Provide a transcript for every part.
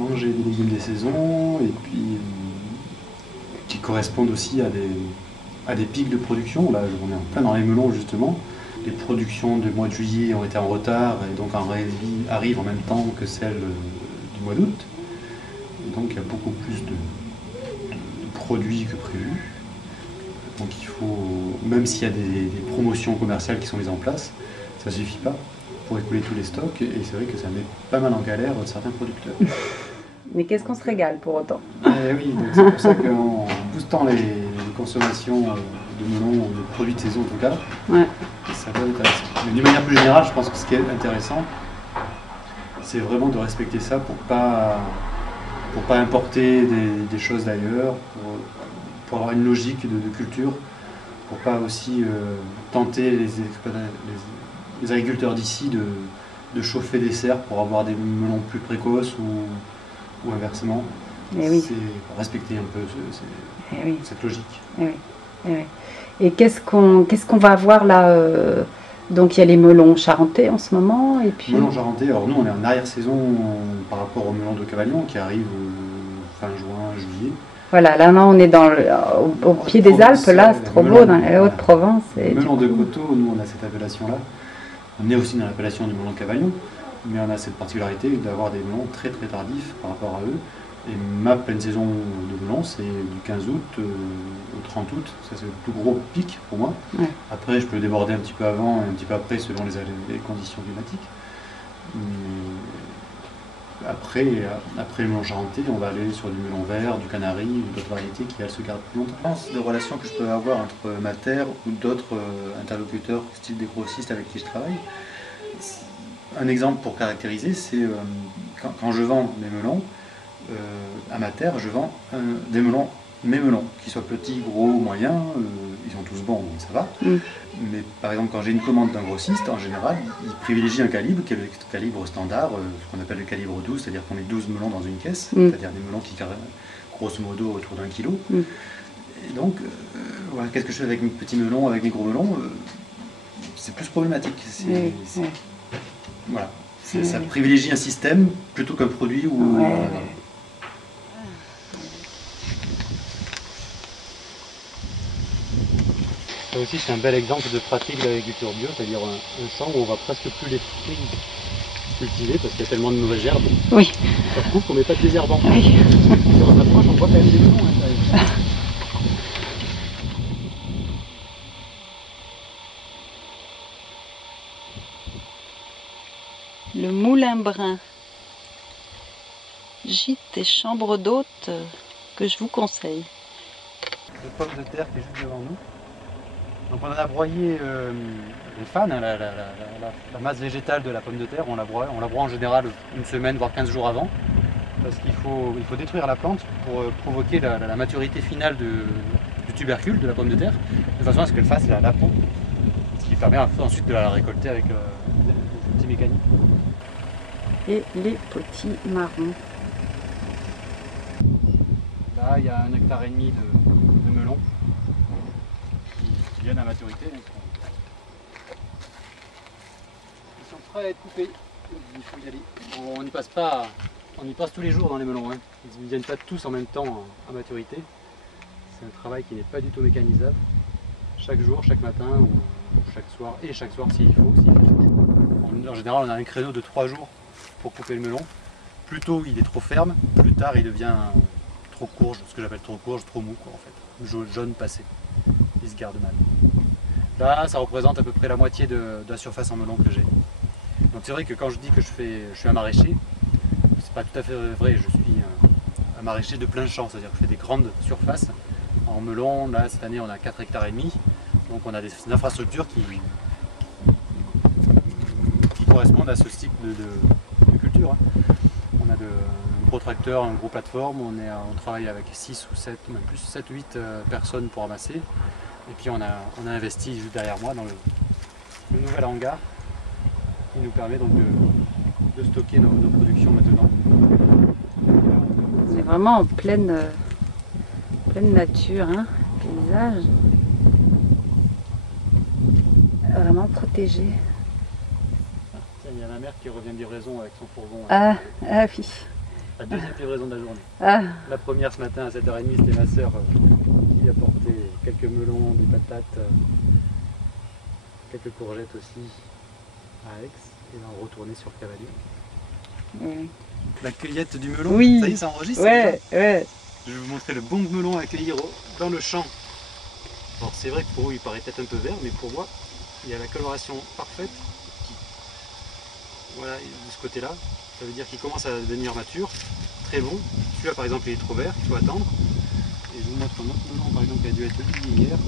manger des légumes des saisons et puis qui correspondent aussi à des pics de production. Là, on est en plein dans les melons justement. Les productions du mois de juillet ont été en retard et donc arrivent en même temps que celles du mois d'août. Et donc il y a beaucoup plus de produits que prévu. Donc il faut, même s'il y a des promotions commerciales qui sont mises en place, ça ne suffit pas pour écouler tous les stocks. Et c'est vrai que ça met pas mal en galère certains producteurs. Mais qu'est-ce qu'on se régale pour autant? Oui, donc c'est pour ça qu'en boostant les consommations de melons, de produits de saison en tout cas, Ouais. ça peut être intéressant. Mais d'une manière plus générale, je pense que ce qui est intéressant, c'est vraiment de respecter ça pour pas importer des choses d'ailleurs, pour avoir une logique de culture, pour pas aussi tenter les agriculteurs d'ici de chauffer des serres pour avoir des melons plus précoces ou inversement. Oui. C'est respecter un peu cette logique. Et qu'est-ce qu'on va avoir là donc il y a les melons charentais en ce moment et puis... Melons charentais, alors nous on est en arrière-saison par rapport aux melons de Cavaillon qui arrivent fin juin, juillet. Voilà, là non, on est au pied des Alpes, là c'est trop beau, dans les Hautes-Provence. Les melons de Coteaux, nous on a cette appellation-là. On est aussi dans l'appellation du melon de Cavaillon, mais on a cette particularité d'avoir des melons très très tardifs par rapport à eux. Et ma pleine saison de melon, c'est du 15 août au 30 août. Ça, c'est le plus gros pic pour moi. Ouais. Après, je peux le déborder un petit peu avant et un petit peu après selon les conditions climatiques. Après le melon charentais, on va aller sur du melon vert, du canari ou d'autres variétés qui elles se gardent plus longtemps. Des relations que je peux avoir entre ma terre ou d'autres interlocuteurs, style des grossistes avec qui je travaille. Un exemple pour caractériser, c'est quand je vends mes melons, à ma terre, je vends mes melons, qu'ils soient petits, gros, moyens, ils sont tous bons, donc ça va. Mais par exemple, quand j'ai une commande d'un grossiste, en général, il privilégie un calibre qui est le calibre standard, ce qu'on appelle le calibre 12, c'est-à-dire qu'on met 12 melons dans une caisse, c'est-à-dire des melons qui carrent grosso modo autour d'1 kilo. Et donc, voilà, qu'est-ce que je fais avec mes petits melons, avec mes gros melons c'est plus problématique. Voilà. Ça privilégie un système plutôt qu'un produit ou... Ça aussi c'est un bel exemple de pratique de l'agriculture bio, c'est-à-dire un champ où on va presque plus les fruits cultiver parce qu'il y a tellement de mauvaises herbes. Oui. Ça prouve qu'on ne met pas de désherbant. Oui. Si on s'approche, on voit quand même des melons à l'intérieur. Le moulin brun. Gîte et chambre d'hôte que je vous conseille. Le pomme de terre qui est juste devant nous. Donc on en a broyé les fans, hein, la masse végétale de la pomme de terre, on la broie en général une semaine voire 15 jours avant, parce qu'il faut détruire la plante pour provoquer la maturité finale du tubercule de la pomme de terre, de façon à ce qu'elle fasse la peau, ce qui permet ensuite de la récolter avec des petits mécanismes. Et les petits marrons. Là il y a 1,5 hectare de melons qui viennent à maturité. Ils sont prêts à être coupés. Il faut y aller. On n'y passe tous les jours dans les melons. Hein. Ils ne viennent pas tous en même temps à maturité. C'est un travail qui n'est pas du tout mécanisable. Chaque jour, chaque matin ou chaque soir, et chaque soir s'il faut. En général, on a un créneau de 3 jours pour couper le melon. Plus tôt il est trop ferme, plus tard il devient trop courge, ce que j'appelle trop courge, trop mou quoi, en fait. Jaune passé. Il se garde mal. Là, ça représente à peu près la moitié de la surface en melon que j'ai. Donc c'est vrai que quand je dis que je suis un maraîcher, c'est pas tout à fait vrai. Je suis un maraîcher de plein champ, c'est-à-dire que je fais des grandes surfaces. En melon, là cette année on a 4,5 hectares, donc on a des infrastructures qui correspondent à ce type de culture. On a un gros tracteur, un gros plateforme, on travaille avec 6 ou 7, même plus 7 ou 8 personnes pour ramasser. Et puis on a investi juste derrière moi dans le nouvel hangar qui nous permet donc de stocker nos productions maintenant. On est vraiment en pleine nature, hein, paysage. Vraiment protégé. Il y a ma mère qui revient de livraison avec son fourgon. Ah oui. La deuxième livraison de la journée. Ah, La première ce matin à 7h30, c'était ma sœur qui a porté quelques melons, des patates, quelques courgettes aussi à Aix. Et là on retournait sur Cavalier. oui. La cueillette du melon, Oui. ça y est, ça enregistre. Ouais, ouais. Je vais vous montrer le bon melon à cueillir dans le champ. Alors c'est vrai que pour vous il paraît peut-être un peu vert, mais pour moi il y a la coloration parfaite. Voilà, de ce côté-là, ça veut dire qu'il commence à devenir mature, très bon. Celui-là par exemple il est trop vert, il faut attendre. Et je vous montre un autre melon par exemple qui a dû être cueilli hier.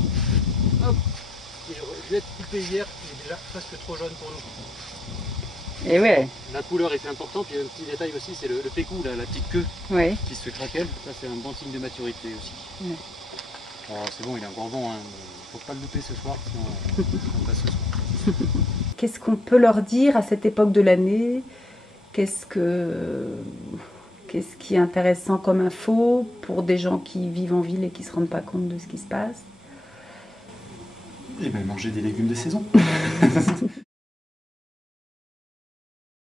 Hop, il a dû être coupé hier, il est déjà presque trop jaune pour nous. Et ouais, La couleur est fait important, puis un petit détail aussi, c'est le pécou, là, la petite queue ouais. qui se craquelle. Ça c'est un bon signe de maturité aussi. Ouais. Alors, c'est bon, il est encore bon, hein. Faut pas le louper ce soir, sinon on passe ce soir. Qu'est-ce qu'on peut leur dire à cette époque de l'année? Qu'est-ce qui est intéressant comme info pour des gens qui vivent en ville et qui ne se rendent pas compte de ce qui se passe? Et bien manger des légumes de saison.